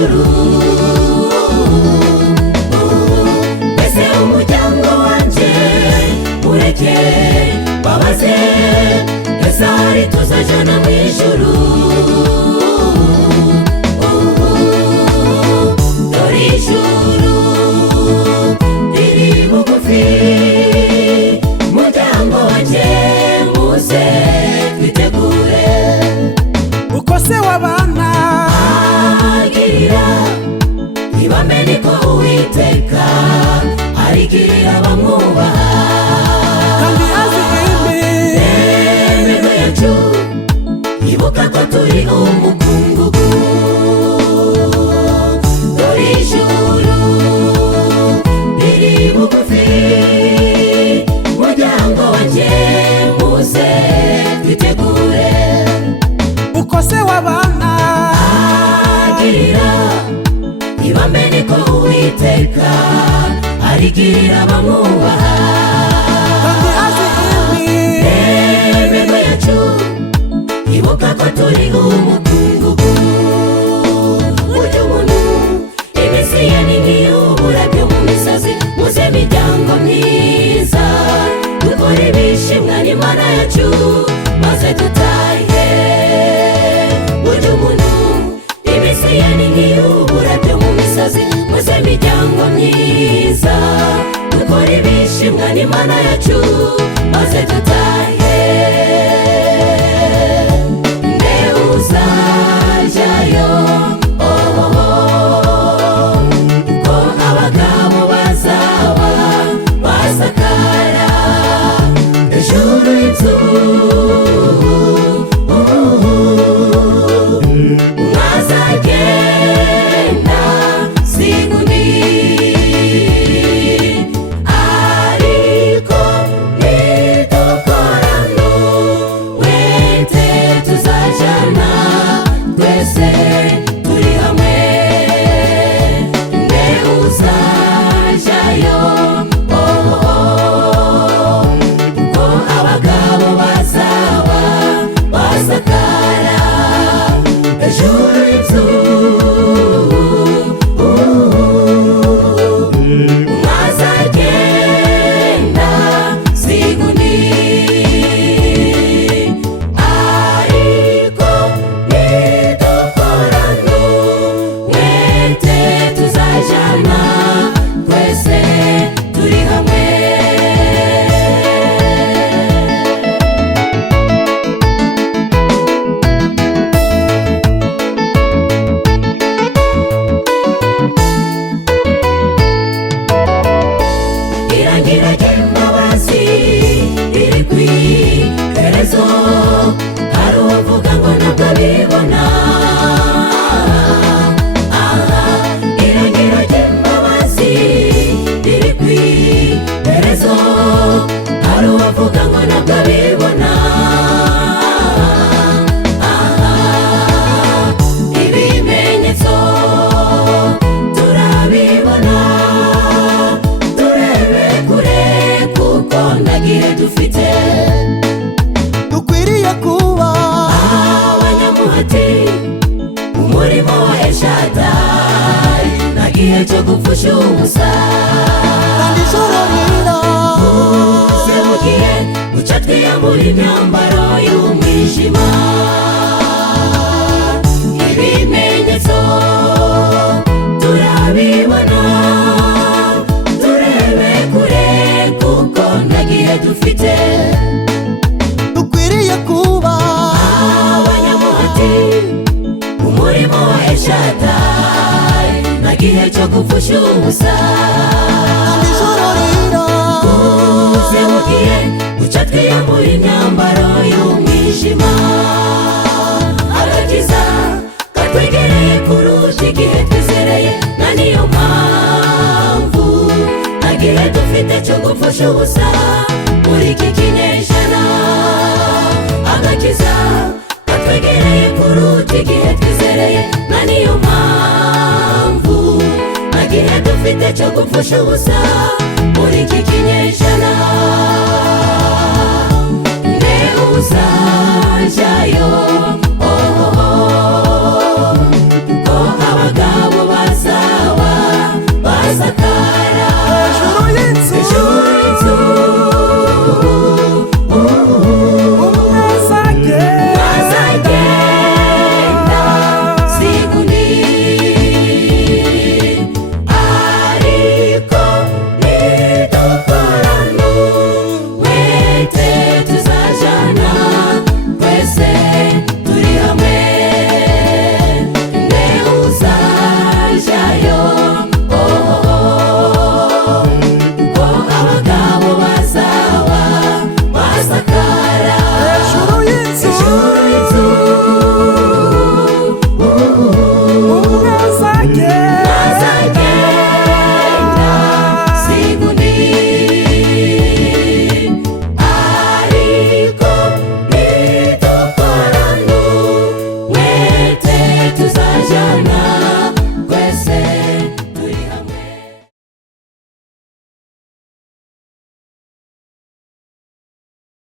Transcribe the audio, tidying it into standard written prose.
ijuru. Mbese umuryango wanje mureke babaze, ese hari tuzajana mu ijuru? Dore ijuru riri bugufi, muryango wanje muze twitegure. uko se wabana agirira ntibamenye ko Uwiteka arigirira abamwubaha, kandi azi imirimo yacu ibuka ko turi umukungugu. Dore ijuru riri bugufi, muryango wanje muze twitegure. uko se wabana agirira ntibamenye ko Uwiteka arigirira abamwubaha, kandi azi imirimo yacu ibuka ko turi umukungugu. Burya umuntu iminsi ye ni nk'iy'uburabyo mu misozi, muze miryango myiza dukore ibishimwa n'Imana yacu maze dutahe. Burya umuntu iminsi ye ni nk'iy'uburabyo mu misozi, muze miryango myiza dukore ibishimwa n'Imana yacu maze dutahe. Uzajyayo ko abagabo bazaba basakara hejuru y'inzu, mwazagenda sigundi, ariko nidukorana umwete tuzajyana twese turi hamwe. Nde uzajyayo ko abagabo bazaba basakara hejuru y'inzu, mwazagenda sigundi, ariko nidukorana umwete tuzajyana twese turi hamwe. Irangira ry'imbabazi riri ku iherezo, hari uwavuga ngo ntabwo abibona. Irangira ry'imbabazi riri ku iherezo, hari uwavuga ngo ntabwo abibona. Ibimenyetso turabibona, turebe kure kuko nta gihe dufite. dukwiriye kuba Abanyamuhati umurimo wa Eshadayi, nta gihe cyo gupfusha ubusa. kandi ijoro rira Sebugiye guca twiyambura imyambaro y'umwijima. Ibimenyetso turabibona, turebe kure kuko nta gihe dufite. dukwiriye kuba Abanyamuhati umurimo wa Eshadayi, nta gihe cyo gupfusha ubusa. kandi ijoro rira Sebugiye guca twiyambura imyambaro y'umwijima. Agakiza katwegereye kurusha igihe twizereye, na niyo mpamvu nta gihe dufite cyo gupfusha ubusa muri iki kinyejana. Agakiza katwegereye kuruta igihe twizereye, na niyo mpamvu nta gihe dufite cyo gupfusha ubusa muri iki kinyejana.